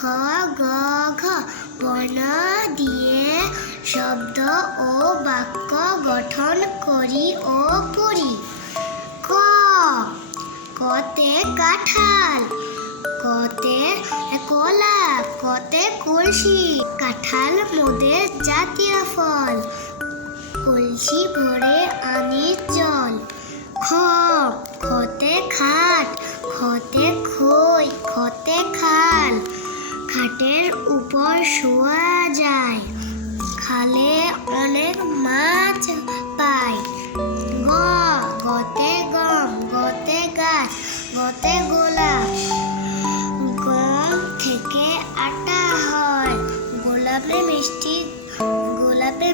গ ঘ বর্ণ দিয়ে শব্দ ও বাক্য গঠন করি ও পড়ি। ক কতে কাঁঠাল, কতে কলা, কতে কলসি। কাঁঠাল মোদের জাতীয় ফল, কলসি ভরে আনি জল। খ খতে খাট, খতে খই, খতে খাল। খাটের উপর শোয়া যায়, খালে অনেক মাছ পায়। গ গতে গম, গতে গাছ, গতে গোলা। গম থেকে আটা হয়, গোলাপে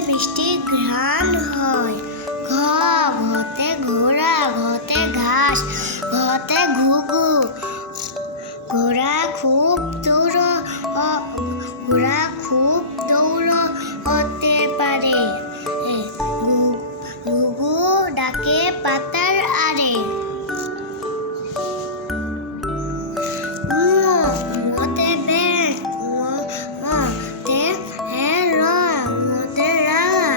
মিষ্টি ঘ্রাণ হয়। ঘ ঘতে ঘোড়া, ঘতে ঘাস, ঘতে ঘুঘু। ঘোড়া খুব দৌড় হতে পারে, ঘুঘু ডাকে পাতার আড়ে। মতে ব্যাঙ, মতে রং, মতে রাঙা।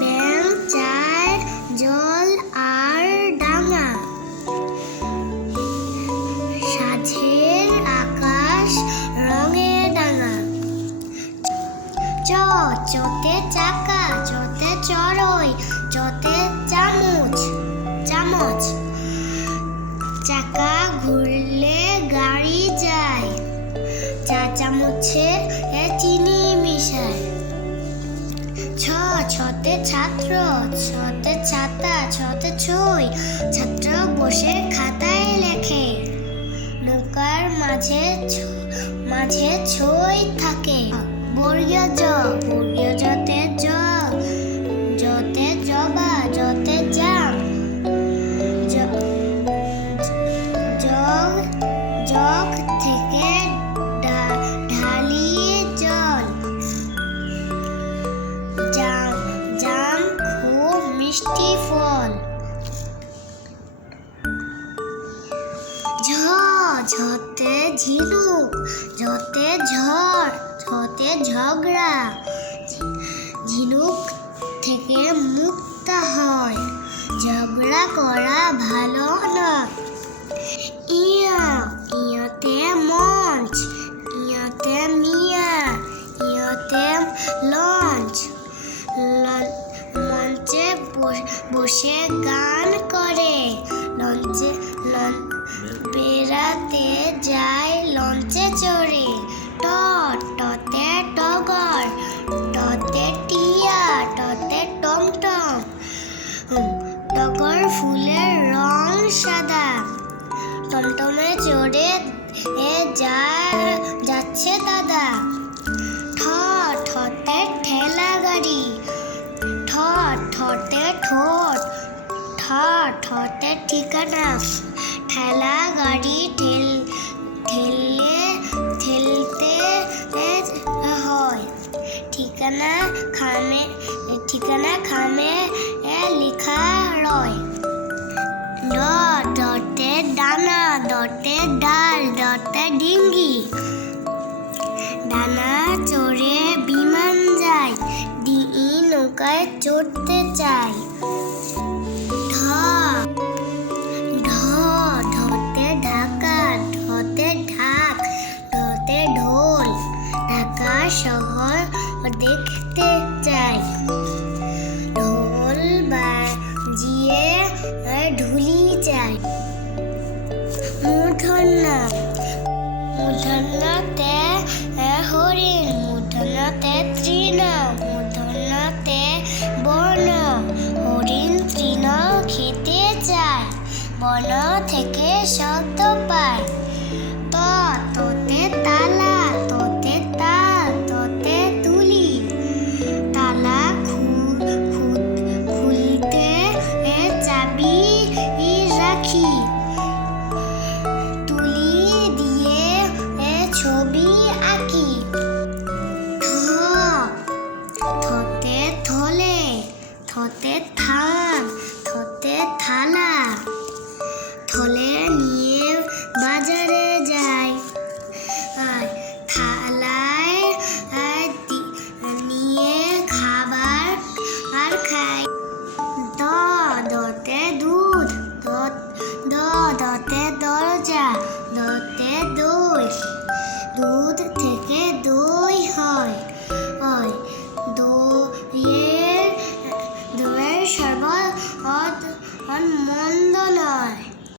ব্যাঙ চায় জল আর ডাঙা। সাঝের আকাশ রঙে ডাঙা। চ চতে চাকা, চতে চড়ই, চতে চামচ। চাকা ঘুরলে গাড়ি যায়, চা চামচে চিনি মিশায়। ছ ছতে ছাত্র, ছতে ছাতা, ছতে ছই। ছাত্র বসে খাতায় লেখে, নৌকার মাঝে ছই থাকে। বর্গীয় জ, বর্গীয় জতে জগ, জতে জবা, জতে জাম। জগ থেকে ঢালি জল। জাম খুব মিষ্টি ফল। ঝ ঝতে ঝিনুক, ঝতে ঝড়, ঝতে ঝগড়া। ঝিনুক থেকে মুক্তা হয়, ঝগড়া করা ভালো নয়। ইয়া ইয়তে মঞ্চ, ইয়তে মিয়া, ইয়তে লঞ্চ। মঞ্চে বসে গান করে, লঞ্চে বেড়াতে যায়, লঞ্চে চড়ে। ট টতে টগর, টতে টিয়া, টতে টমটম। টগর ফুলের রং সাদা, টমটমে চড়ে যাচ্ছে দাদা। ঠ ঠতে ঠেলা গাড়ি, ঠ ঠতে ঠোঁট, ঠ ঠতে ঠিকানা। ঠেলা গাড়ি ঠেলতে হয়, ঠিকানা খামে লিখা রয়। ড ডতে ডানা, ডতে ডাল, ডতে ডিঙ্গি। ডানা চড়ে বিমান যায়, ডিঙি নৌকায় চড়তে চায়। ঢ ঢতে ঢাকা, ঢতে ঢাক, ঢতে ঢোল। ঢাকা শহর দেখতে চাই, ঢোল বাজিয়ে ঢুলি যায়। মূর্ধন্যতে হরিণ, মূর্ধন্যতে তৃণা।